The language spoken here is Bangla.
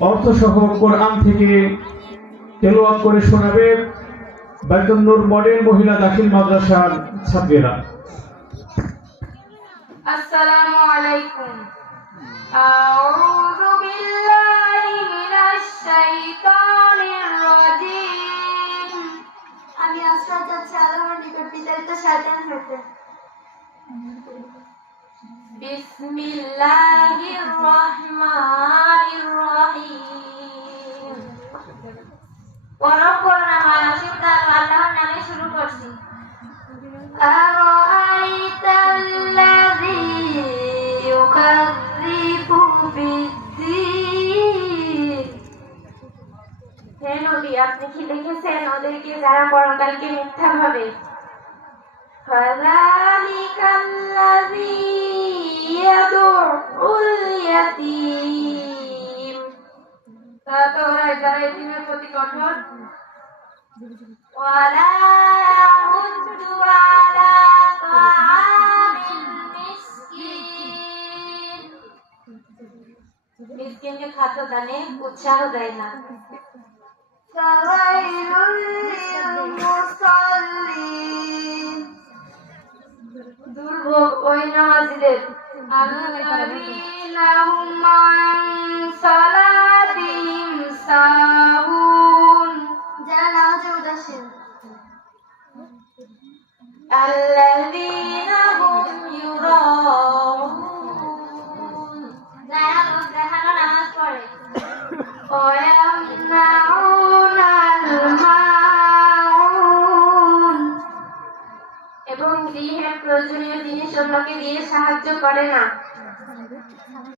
অর্থসহ কোরআন থেকে তেলাওয়াত করে শোনাবে বাইতুন নূর মডেল মহিলা দাখিল মাদ্রাসার ছাত্রীরা। আসসালামু আলাইকুম। আউযু বিল্লাহি মিনাশ শাইতানির রাজীম। আমি আশ্রয় চাচ্ছি আল্লাহর নিকট বিতাড়িত শয়তান হতে। বিসমিল্লাহির রহমানির রহিম। পরম করুণাময় আল্লাহর নামে শুরু করছি। أرأيت الذي يكذب بالدين হে নবী, আপনি কি দেখেছেন ওদেরকে যারা পরকালকে মিথ্যা ভাবে? فذلك الذي يدع اليتيم তারা তো যারা এতিমের প্রতি কঠোর। ولا يحض على طعام المسكين মিসকিনকে খাদ্য দানে উৎসাহ দেয় না। فويل للمصلين দুর্ভোগ ওই নামাজীদের الذين هم عن صلاتهم ساهون যারা নামাজে উদাসীন। الذين